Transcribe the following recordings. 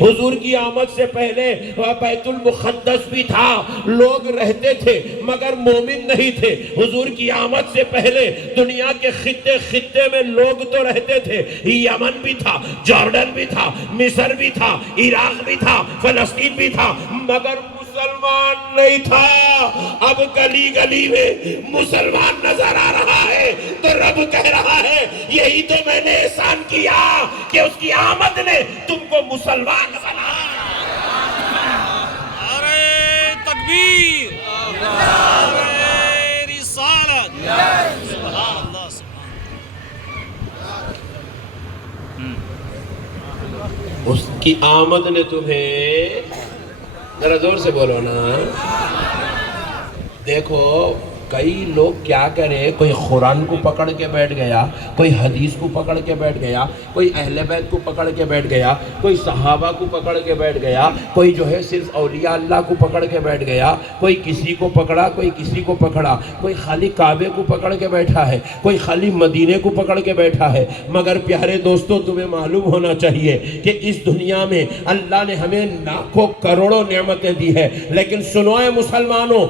حضور کی آمد سے پہلے بیت المقدس بھی تھا، لوگ رہتے تھے مگر مومن نہیں تھے۔ حضور کی آمد سے پہلے دنیا کے خطے خطے میں لوگ تو رہتے تھے، یمن بھی تھا، جارڈن بھی تھا، مصر بھی تھا، عراق بھی تھا، فلسطین بھی تھا، مگر مسلمان نہیں تھا۔ اب گلی گلی میں مسلمان نظر آ رہا ہے تو رب کہہ رہا ہے یہی تو میں نے احسان کیا کہ اس کی آمد نے تم کو مسلمان بنا۔ نعرہ تکبیر، نعرہ رسالت، سبحان اللہ، اس کی آمد نے تمہیں، ذرا زور سے بولو نا۔ دیکھو کئی لوگ کیا کرے، کوئی قرآن کو پکڑ کے بیٹھ گیا، کوئی حدیث کو پکڑ کے بیٹھ گیا، کوئی اہل بیت کو پکڑ کے بیٹھ گیا، کوئی صحابہ کو پکڑ کے بیٹھ گیا، کوئی جو ہے صرف اولیاء اللہ کو پکڑ کے بیٹھ گیا، کوئی کسی کو پکڑا، کوئی کسی کو پکڑا، کوئی خالی کعبے کو پکڑ کے بیٹھا ہے، کوئی خالی مدینے کو پکڑ کے بیٹھا ہے۔ مگر پیارے دوستو تمہیں معلوم ہونا چاہیے کہ اس دنیا میں اللہ نے ہمیں لاکھوں کروڑوں نعمتیں دی ہے، لیکن سنوائے مسلمانوں،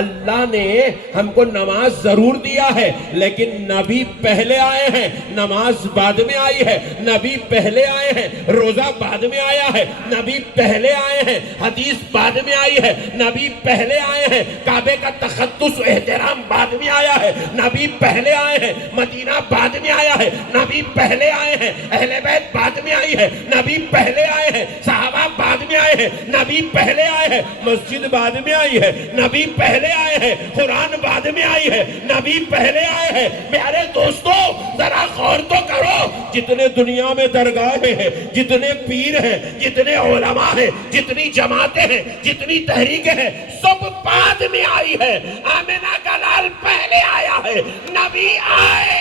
اللہ نے ہم کو نماز ضرور دیا ہے، لیکن نبی پہلے آئے ہیں، نماز بعد میں آئی ہے، نبی پہلے آئے ہیں، روزہ بعد میں آیا ہے، نبی پہلے آئے ہیں، حدیث بعد میں آئی ہے، نبی پہلے آئے ہیں، کعبے کا تقدس و احترام بعد میں آیا ہے، نبی پہلے آئے ہیں، مدینہ بعد میں آیا ہے، نبی پہلے آئے ہیں، اہل بیت بعد میں آئی ہے، نبی پہلے آئے ہیں، صحابہ بعد میں آئے ہیں، نبی پہلے آئے ہیں، مسجد بعد میں آئی ہے، نبی پہلے آئے ہیں، قرآن بعد میں آئی ہے، نبی پہلے آئے ہیں۔ میرے دوستو ذرا غور تو کرو، جتنے دنیا میں درگاہیں ہیں، جتنے پیر ہیں، جتنے علماء ہیں، جتنی جماعتیں ہیں، جتنی تحریکیں ہیں، سب بعد میں آئی ہے۔ آمنہ کا لال پہلے آیا ہے، نبی آئے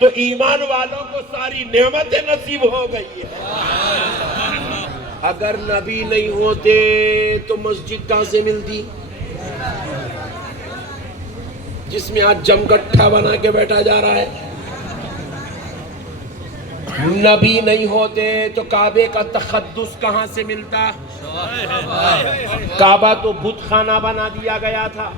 تو ایمان والوں کو ساری نعمتیں نصیب ہو گئی ہے۔ اگر نبی نہیں ہوتے تو مسجد کہاں سے ملتی جس میں آج جمگٹھا بنا کے بیٹھا جا رہا ہے؟ نبی نہیں ہوتے تو کعبے کا تقدس کہاں سے ملتا؟ کعبہ تو بت خانہ بنا دیا گیا تھا۔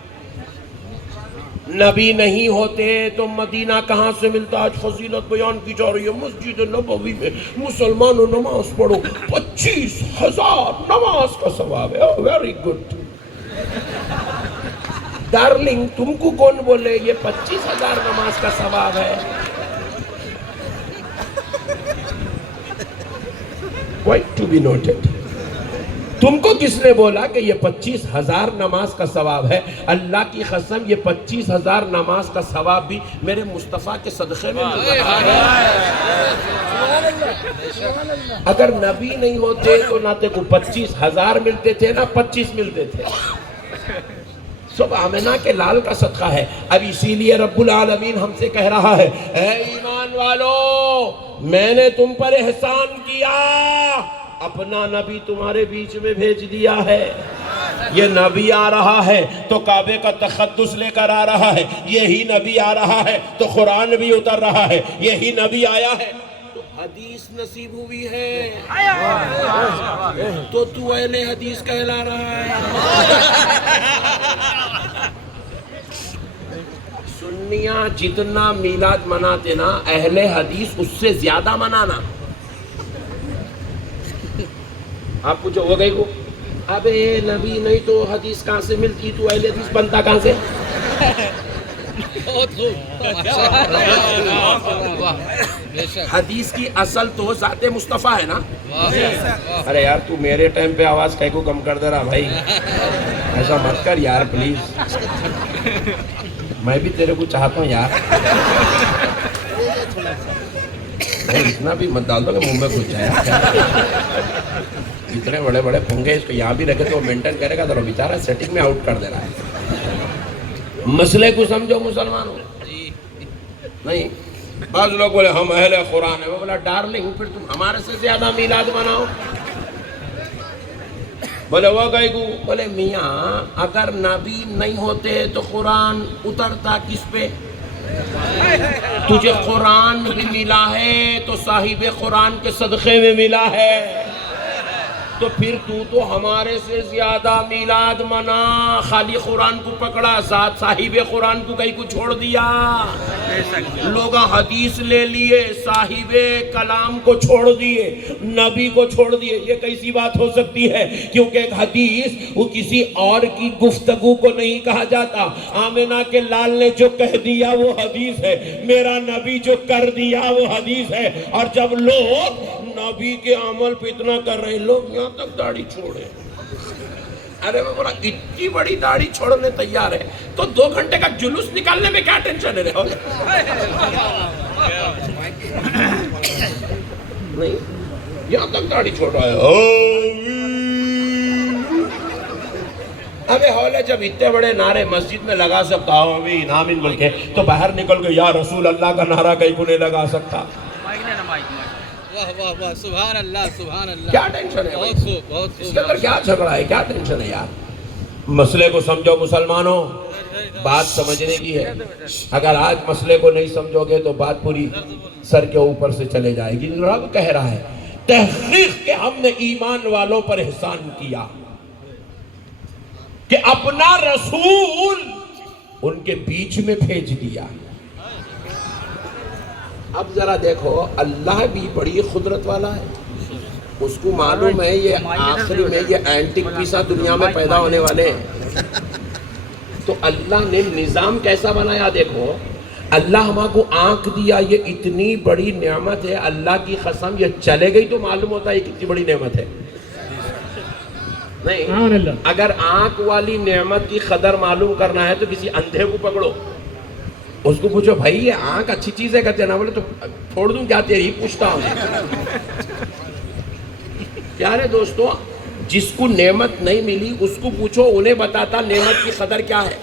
نبی نہیں ہوتے تو مدینہ کہاں سے ملتا؟ آج فضیلت بیان کی جا رہی ہے، مسجد نبوی میں مسلمانوں نماز پڑھو، 25,000 نماز کا ثواب ہے۔ ویری گڈ ڈارلنگ، تم کو کون بولے یہ 25,000 نماز کا ثواب ہے؟ Quite to be noted. تم کو کس نے بولا کہ یہ 25,000 نماز کا ثواب ہے؟ اللہ کی قسم یہ 25,000 نماز کا ثواب بھی میرے مصطفیٰ کے صدقے میں ملتا ہے۔ اگر نبی نہیں ہوتے تو نہ تے کو 25,000 ملتے تھے نہ 25 ملتے تھے۔ سب آمنہ کے لال کا صدقہ ہے۔ اب اسی لیے رب العالمین ہم سے کہہ رہا ہے، اے ایمان والو، میں نے تم پر احسان کیا، اپنا نبی تمہارے بیچ میں بھیج دیا ہے۔ یہ نبی آ رہا ہے تو کعبے کا تقدس لے کر آ رہا ہے، یہی نبی آ رہا ہے تو قرآن بھی اتر رہا ہے، یہی نبی آیا ہے تو حدیث نصیب ہوئی ہے، تو تو اہل حدیث کہلا رہا ہے۔ سنیاں جتنا میلاد مناتے نا، اہل حدیث اس سے زیادہ منانا۔ آپ پوچھو ہو گئی کو، ابے نبی نہیں تو حدیث کہاں سے ملتی، تو اہل حدیث بنتا کہاں سے؟ حدیث کی اصل تو ذات مصطفیٰ ہے نا۔ ارے یار تو میرے ٹائم پہ آواز کہیں کو کم کر دے رہا بھائی، ایسا مت کر یار پلیز، میں بھی تیرے کو چاہتا ہوں یار، اتنا بھی مت ڈال دو کہ منہ میں گھس جائے۔ اتنے بڑے بڑے پھنگے اس کو یہاں بھی رکھے تو وہ مینٹین کرے گا، تو بیچارہ سیٹنگ میں آؤٹ کر دے رہا ہے۔ مسئلے کو سمجھو مسلمانوں، نہیں بعض لوگ بولے ہم اہل قرآن ہیں، وہ بولا ڈارلنگ پھر تم ہمارے سے زیادہ میلاد مناؤ۔ بولے وہ گئے گو، بولے میاں اگر نبی نہیں ہوتے تو قرآن اترتا کس پہ؟ تجھے قرآن بھی ملا ہے تو صاحب قرآن کے صدقے میں ملا ہے، تو پھر تو ہمارے سے زیادہ میلاد منا، خالی قرآن کو پکڑا، ساتھ صاحب قرآن کو کہیں کو چھوڑ دیا۔ لوگ حدیث لے لیے، صاحب کلام کو چھوڑ دیے، نبی کو چھوڑ دیے۔ یہ کیسی بات ہو سکتی ہے؟ کیونکہ ایک حدیث وہ کسی اور کی گفتگو کو نہیں کہا جاتا۔ آمنہ کے لال نے جو کہہ دیا وہ حدیث ہے، میرا نبی جو کر دیا وہ حدیث ہے۔ اور جب لوگ نبی کے عمل پہ اتنا کر رہے ہیں، لوگ یہاں تک داڑھی چھوڑے، ارے میں بولا اتنی بڑی داڑھی چھوڑنے تیار ہے تو 2 گھنٹے کا جلوس نکالنے میں کیا ٹینشن ہے؟ نہیں، یہاں تک داڑھی چھوڑا ہے۔ ابے ہولے جب اتنے بڑے نعرے مسجد میں لگا سکتا ہو ابھی آمین بول کے، تو باہر نکل کے یا رسول اللہ کا نعرہ کہیں کو نہیں لگا سکتا؟ واہ واہ واہ، سبحان اللہ سبحان اللہ، کیا ٹینشن ہے؟ بہت خوب بہت خوب۔ اس کے اندر کیا جھگڑا ہے، کیا ٹینشن ہے یار؟ مسئلے کو سمجھو مسلمانوں، بات سمجھنے کی ہے۔ اگر آج مسئلے کو نہیں سمجھو گے تو بات پوری سر کے اوپر سے چلے جائے گی۔ رب کہہ رہا ہے تحقیق کہ ہم نے ایمان والوں پر احسان کیا کہ اپنا رسول ان کے بیچ میں بھیج دیا۔ اب ذرا دیکھو، اللہ بھی بڑی قدرت والا ہے، اس کو معلوم ہے یہ آخری میں یہ اینٹک پیسہ دنیا میں پیدا ہونے والے ہیں، تو اللہ نے نظام کیسا بنایا دیکھو۔ اللہ ہمارا کو آنکھ دیا، یہ اتنی بڑی نعمت ہے، اللہ کی قسم یہ چلے گئی تو معلوم ہوتا ہے یہ کتنی بڑی نعمت ہے۔ نہیں، اگر آنکھ والی نعمت کی قدر معلوم کرنا ہے تو کسی اندھے کو پکڑو، اس کو پوچھو بھائی یہ آنکھ اچھی چیز ہے کہتے ہیں نا، بولے تو چھوڑ دوں کیا تیری، پوچھتا ہوں۔ پیارے دوستو، جس کو نعمت نہیں ملی اس کو پوچھو، انہیں بتاتا نعمت کی قدر کیا ہے۔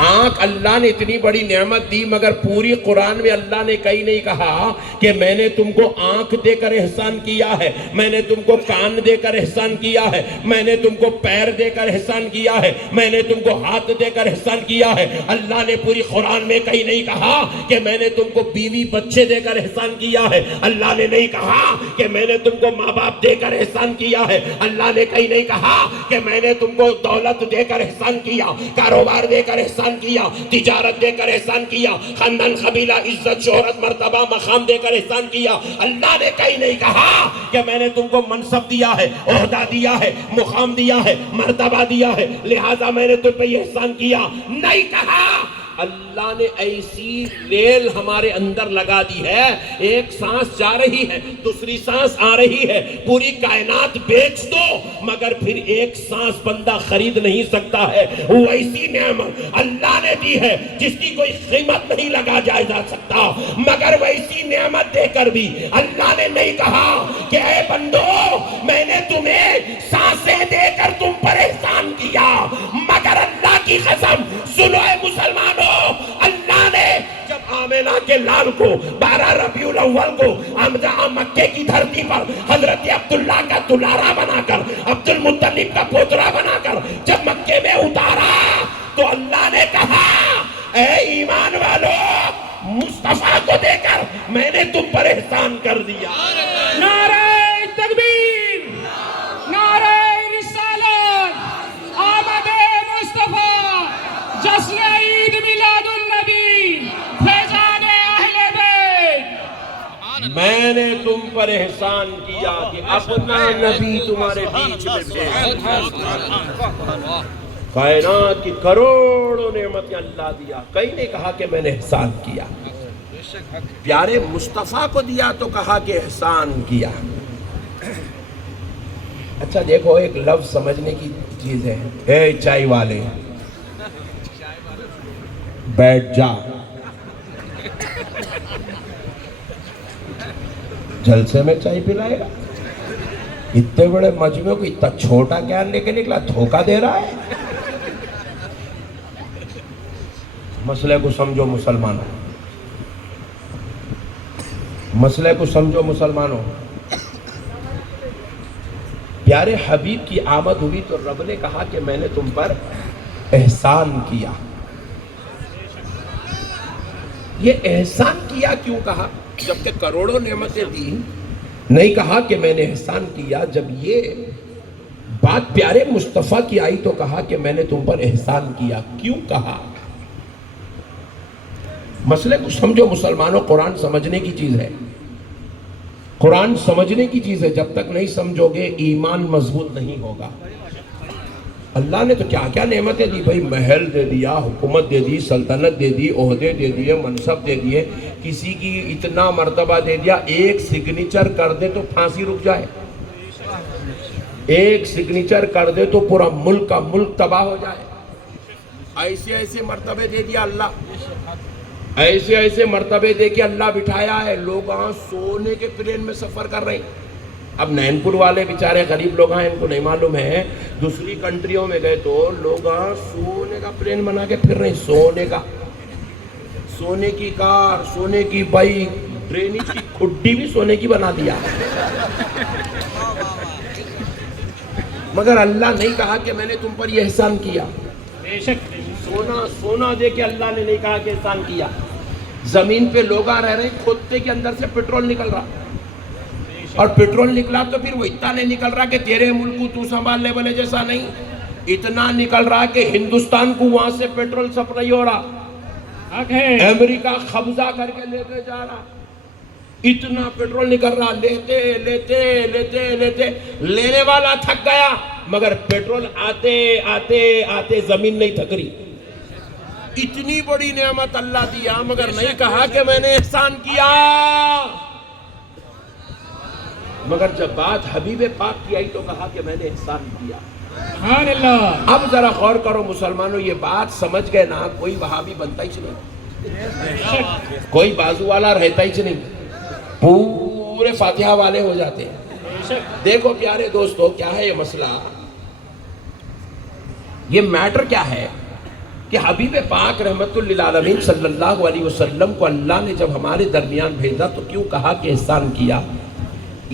آنکھ اللہ نے اتنی بڑی نعمت دی، مگر پوری قرآن میں اللہ نے کہیں نہیں کہا کہ میں نے تم کو آنکھ دے کر احسان کیا ہے، میں نے تم کو کان دے کر احسان کیا ہے، میں نے تم کو پیر دے کر احسان کیا ہے، میں نے تم کو ہاتھ دے کر احسان کیا ہے۔ اللہ نے پوری قرآن میں کہیں نہیں کہا کہ میں نے تم کو بیوی بچے دے کر احسان کیا ہے، اللہ نے نہیں کہا کہ میں نے تم کو ماں باپ دے کر احسان کیا ہے، اللہ نے کہیں نہیں کہا کہ میں نے تم کو دولت دے کر احسان کیا، کاروبار دے کر احسان کیا، تجارت دے کر احسان کیا، خاندان قبیلہ عزت شہرت مرتبہ مقام دے کر احسان کیا۔ اللہ نے کہیں نہیں کہا کہ میں نے تم کو منصب دیا ہے، عہدہ دیا ہے، مقام دیا ہے، مرتبہ دیا ہے، لہٰذا میں نے تم پہ یہ احسان کیا، نہیں کہا۔ اللہ نے ایسی ریل ہمارے اندر لگا دی ہے، ایک سانس جا رہی ہے، دوسری سانس آ رہی ہے، پوری کائنات بیچ دو مگر پھر ایک سانس بندہ خرید نہیں سکتا ہے۔ ویسی نعمت اللہ نے دی ہے جس کی کوئی قیمت نہیں لگا جا سکتا، مگر ویسی نعمت دے کر بھی اللہ نے نہیں کہا کہ اے بندو میں نے تمہیں سانسیں دے کر تم پر احسان کیا، مگر اللہ کی قسم سنو اے مسلمانوں، اللہ نے جب آمنہ کے لال کو 12 ربیع الاول کو مکے کی دھرتی پر حضرت عبداللہ کا دلارا بنا کر، عبد المطلب کا پوترا بنا کر جب مکے میں اتارا تو اللہ نے کہا اے ایمان والو، مصطفیٰ کو دے کر میں نے تم پر احسان کر دیا۔ نعرہ تکبیر، نعرہ رسالت، آمد مصطفیٰ، جشن عید میلاد النبی، فیضان اہل بیت۔ میں نے تم پر احسان کیا کہ اپنا نبی تمہارے بیچ میں بھیجا۔ کائنات کی کروڑوں نعمتیں اللہ دیا، کہیں نہیں کہا کہ میں نے احسان کیا۔ پیارے مصطفیٰ کو دیا تو کہا کہ احسان کیا۔ اچھا دیکھو، ایک لفظ سمجھنے کی چیز ہے، اے چائے والے بیٹھ جا، جلسے میں چائے پلائے گا؟ اتنے بڑے مجمع کو اتنا چھوٹا کیا لے کے نکلا، دھوکہ دے رہا ہے۔ مسئلے کو سمجھو مسلمانوں، مسئلے کو سمجھو مسلمانوں۔ پیارے حبیب کی آمد ہوئی تو رب نے کہا کہ میں نے تم پر احسان کیا۔ یہ احسان کیا کیوں کہا جبکہ کروڑوں نعمتیں دی؟ نہیں کہا کہ میں نے احسان کیا. جب یہ بات پیارے مصطفیٰ کی آئی تو کہا کہ میں نے تم پر احسان کیا. کیوں کہا؟ مسئلے کو سمجھو مسلمانوں. قرآن سمجھنے کی چیز ہے. قرآن سمجھنے کی چیز ہے. جب تک نہیں سمجھو گے ایمان مضبوط نہیں ہوگا. اللہ نے تو کیا کیا نعمتیں دی بھائی. محل دے دیا, حکومت دے دی, سلطنت دے دی, عہدے دے دیے, منصب دے دیے. کسی کی اتنا مرتبہ دے دیا, ایک سگنیچر کر دے تو پھانسی رک جائے. ایک سگنیچر کر دے تو پورا ملک کا ملک تباہ ہو جائے. ایسے ایسے مرتبے دے دیا اللہ. ایسے ایسے مرتبے دے کے اللہ بٹھایا ہے. لوگ سونے کے پلین میں سفر کر رہے ہیں. اب نین پور والے بیچارے غریب لوگ ہیں, ان کو نہیں معلوم ہے. دوسری کنٹریوں میں گئے تو لوگ سونے کا پلین بنا کے پھر رہے ہیں. سونے کا, سونے کی کار, سونے کی بائک, ڈرینیج کی کھڈی بھی سونے کی بنا دیا. مگر اللہ نہیں کہا کہ میں نے تم پر یہ احسان کیا. سونا دے کے اللہ نے نہیں کہا کہ احسان کیا. زمین پہ لوگ رہ رہے ہیں, کھوتے کے اندر سے پیٹرول نکل رہا, اور پیٹرول نکلا تو پھر وہ اتنا نہیں نکل رہا کہ تیرے ملک کو تو سنبھال لے بولے جیسا نہیں. اتنا نکل رہا کہ ہندوستان کو وہاں سے پیٹرول سپلائی ہو رہا, امریکہ قبضہ کر کے لے کے جا رہا. اتنا پیٹرول نکل رہا, لیتے لیتے لیتے لیتے لینے والا تھک گیا, مگر پیٹرول آتے آتے آتے زمین نہیں تھک رہی. اتنی بڑی نعمت اللہ دیا, مگر نہیں کہا کہ میں نے احسان کیا. مگر جب بات حبیب پاک کی آئی تو کہا کہ میں نے احسان کیا. سبحان اللہ. اب ذرا غور کرو مسلمانوں, یہ بات سمجھ گئے نا, کوئی وہابی بنتا ہی نہیں, کوئی بازو والا رہتا ہی نہیں, پورے فاتحہ والے ہو جاتے ہیں. دیکھو پیارے دوستو, کیا ہے یہ مسئلہ, یہ میٹر کیا ہے کہ حبیب پاک رحمت للعالمین صلی اللہ علیہ وسلم کو اللہ نے جب ہمارے درمیان بھیجا تو کیوں کہا کہ احسان کیا؟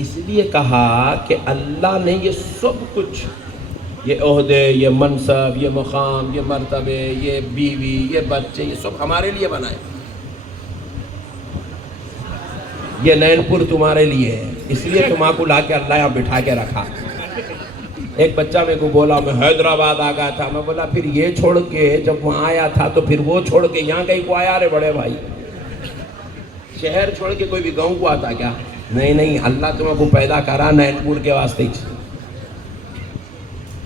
اس لیے کہا کہ اللہ نے یہ سب کچھ, یہ عہدے, یہ منصب, یہ مقام, یہ مرتبے, یہ بیوی, یہ بچے, یہ سب ہمارے لیے بنائے. یہ نین پور تمہارے لیے ہے, اس لیے تمہاں کو لا کے اللہ یہاں بٹھا کے رکھا. ایک بچہ میرے کو بولا میں حیدرآباد آ گیا تھا. میں بولا پھر یہ چھوڑ کے جب وہاں آیا تھا تو پھر وہ چھوڑ کے یہاں کہیں کو آیا؟ رے بڑے بھائی, شہر چھوڑ کے کوئی بھی گاؤں کو آتا کیا؟ نہیں نہیں, اللہ تمہیں کو پیدا کرا نین پور کے واسطے,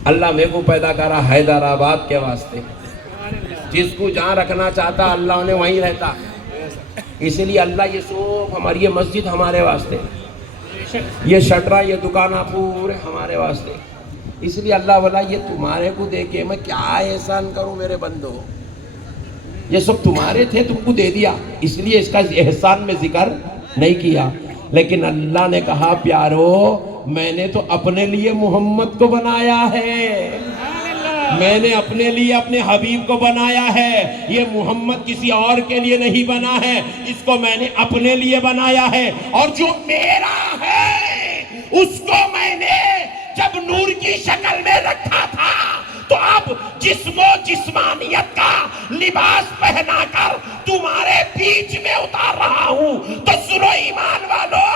اللہ میرے کو پیدا کرا حیدرآباد کے واسطے. جس کو جہاں رکھنا چاہتا اللہ نے وہیں رہتا. اس لیے اللہ یہ سب ہماری, یہ مسجد ہمارے واسطے, یہ شٹرا, یہ دکانہ پورے ہمارے واسطے. اس لیے اللہ بولا یہ تمہارے کو دے کے میں کیا احسان کروں میرے بندو, یہ سب تمہارے تھے, تم کو دے دیا. اس لیے اس کا احسان میں ذکر نہیں کیا. لیکن اللہ نے کہا پیارو میں نے تو اپنے لیے محمد کو بنایا ہے, میں نے اپنے لیے اپنے حبیب کو بنایا ہے. یہ محمد کسی اور کے لیے نہیں بنا ہے, اس کو میں نے اپنے لیے بنایا ہے. اور جو میرا ہے اس کو میں نے جب نور کی شکل میں رکھا تھا تو اب جسم و جسمانیت کا لباس پہنا کر تمہارے بیچ میں اتار رہا ہوں. تو سنو ایمان والو,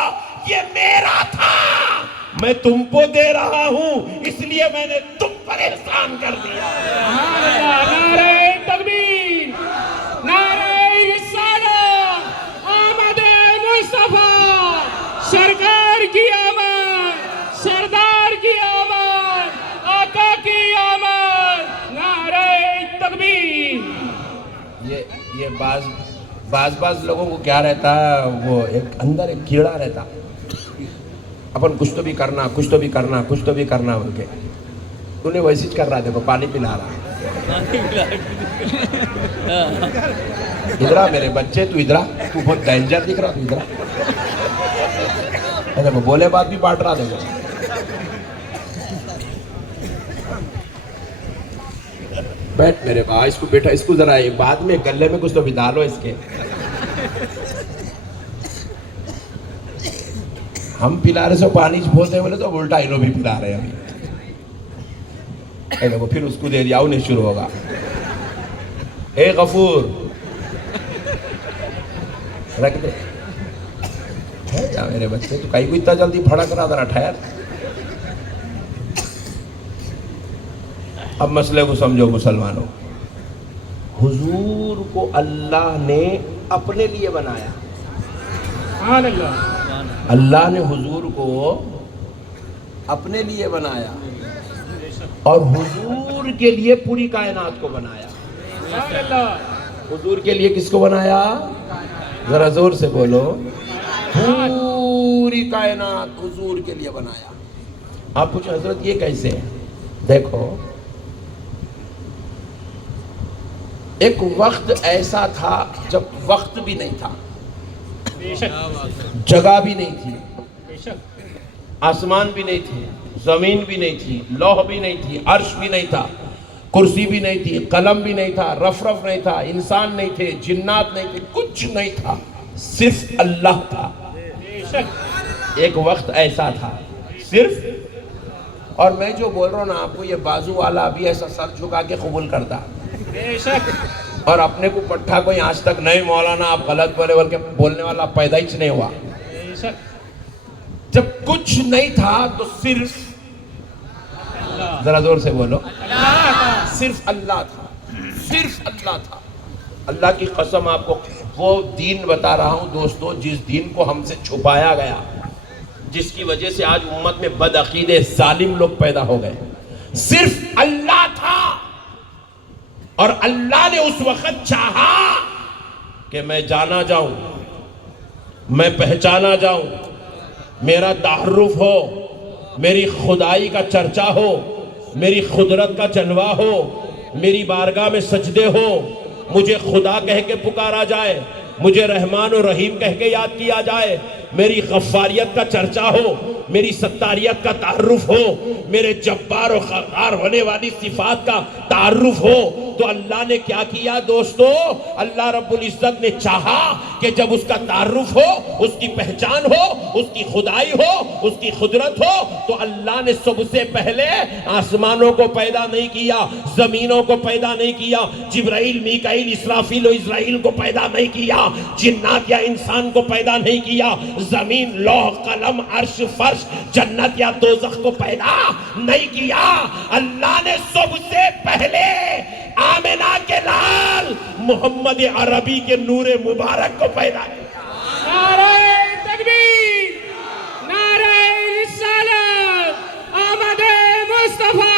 یہ میرا تھا, میں تم کو دے رہا ہوں, اس لیے میں نے تم پر احسان کر دیا. نعرہ تکبیر, نعرہ رسالت, آمد مصطفیٰ, سرکار کی آمد, سردار کی آمد, آقا کی آمد, نعرہ تکبیر. یہ بعض لوگوں کو کیا رہتا ہے, وہ ایک اندر ایک کیڑا رہتا, اپن کچھ تو بھی کرنا, کچھ تو بھی کرنا, کچھ تو بھی کرنا بول کے. تو نے ویسی کر رہا, دیکھو پانی پلا رہا. ادھرا میرے بچے, تو ادھرا, تو بہت ڈینجر دکھ رہا, تو ادھرا. دیکھو بولے بات بھی بانٹ رہا, دیکھو. بیٹھ میرے بھائی, اس کو بیٹھا, اس کو ذرا بعد میں گلے میں کچھ تو بھی ڈالو اس کے. ہم پلا رہے سو پانی بولتے بولے تو الٹا انہوں بھی پلا رہے ہیں ابھی. دیکھو پھر اس کو دے دیا, انہیں شروع ہوگا. اے غفور, رکھ دے جا میرے بچے, تو کہیں کو اتنا جلدی پھڑک رہا, ذرا ٹھہر. اب مسئلے کو سمجھو مسلمانوں, حضور کو اللہ نے اپنے لیے بنایا. سبحان اللہ. اللہ نے حضور کو اپنے لیے بنایا اور حضور کے لیے پوری کائنات کو بنایا. سبحان اللہ. حضور کے لیے کس کو بنایا؟ ذرا زور سے بولو. پوری کائنات حضور کے لیے بنایا. آپ پوچھیں حضرت یہ کیسے ہے؟ دیکھو, ایک وقت ایسا تھا جب وقت بھی نہیں تھا, بے شک جگہ بھی نہیں تھی, بے شک. آسمان بھی نہیں تھی, زمین بھی نہیں تھی, لوح بھی نہیں تھی, عرش بھی نہیں تھا, کرسی بھی نہیں تھی, قلم بھی نہیں تھا, رف نہیں تھا, انسان نہیں تھے, جنات نہیں تھے, کچھ نہیں تھا, صرف اللہ تھا. بے شک. ایک وقت ایسا تھا صرف. اور میں جو بول رہا ہوں نا آپ کو, یہ بازو والا ابھی ایسا سر جھکا کے قبول کرتا, بے شک. اور اپنے کو پٹھا کوئی آج تک نہیں مولانا آپ غلط بولے بلکہ بولنے والا پیدائش نہیں ہوا. بے شک. جب کچھ نہیں تھا تو صرف, اللہ. ذرا زور سے بولو, اللہ کا. صرف اللہ تھا, صرف اللہ تھا. اللہ کی قسم آپ کو وہ دین بتا رہا ہوں دوستو, جس دین کو ہم سے چھپایا گیا, جس کی وجہ سے آج امت میں بد عقیدے ظالم لوگ پیدا ہو گئے. صرف اللہ تھا, اور اللہ نے اس وقت چاہا کہ میں جانا جاؤں, میں پہچانا جاؤں, میرا تعارف ہو, میری خدائی کا چرچا ہو, میری قدرت کا جلوہ ہو, میری بارگاہ میں سجدے ہو, مجھے خدا کہہ کے پکارا جائے, مجھے رحمان و رحیم کہہ کے یاد کیا جائے, میری غفاریت کا چرچا ہو, میری ستاریت کا تعارف ہو, میرے جبار و قہار ہونے والی صفات کا تعارف ہو. تو اللہ نے کیا کیا دوستو؟ اللہ رب العزت نے چاہا کہ جب اس کا تعارف ہو, اس کی پہچان ہو, اس کی خدائی ہو, اس کی قدرت ہو, تو اللہ نے سب سے پہلے آسمانوں کو پیدا نہیں کیا, زمینوں کو پیدا نہیں کیا, جبرائیل, میکائیل, اسرافیل و اسرائیل کو پیدا نہیں کیا, جنات یا انسان کو پیدا نہیں کیا, زمین, لوح, قلم, عرش, فرش, جنت یا دوزخ کو پیدا نہیں کیا. اللہ نے سب سے پہلے آمنہ کے لال محمد عربی کے نور مبارک کو پیدا کیا. نعرہ تکبیر, نعرہ رسالت, آمد مصطفیٰ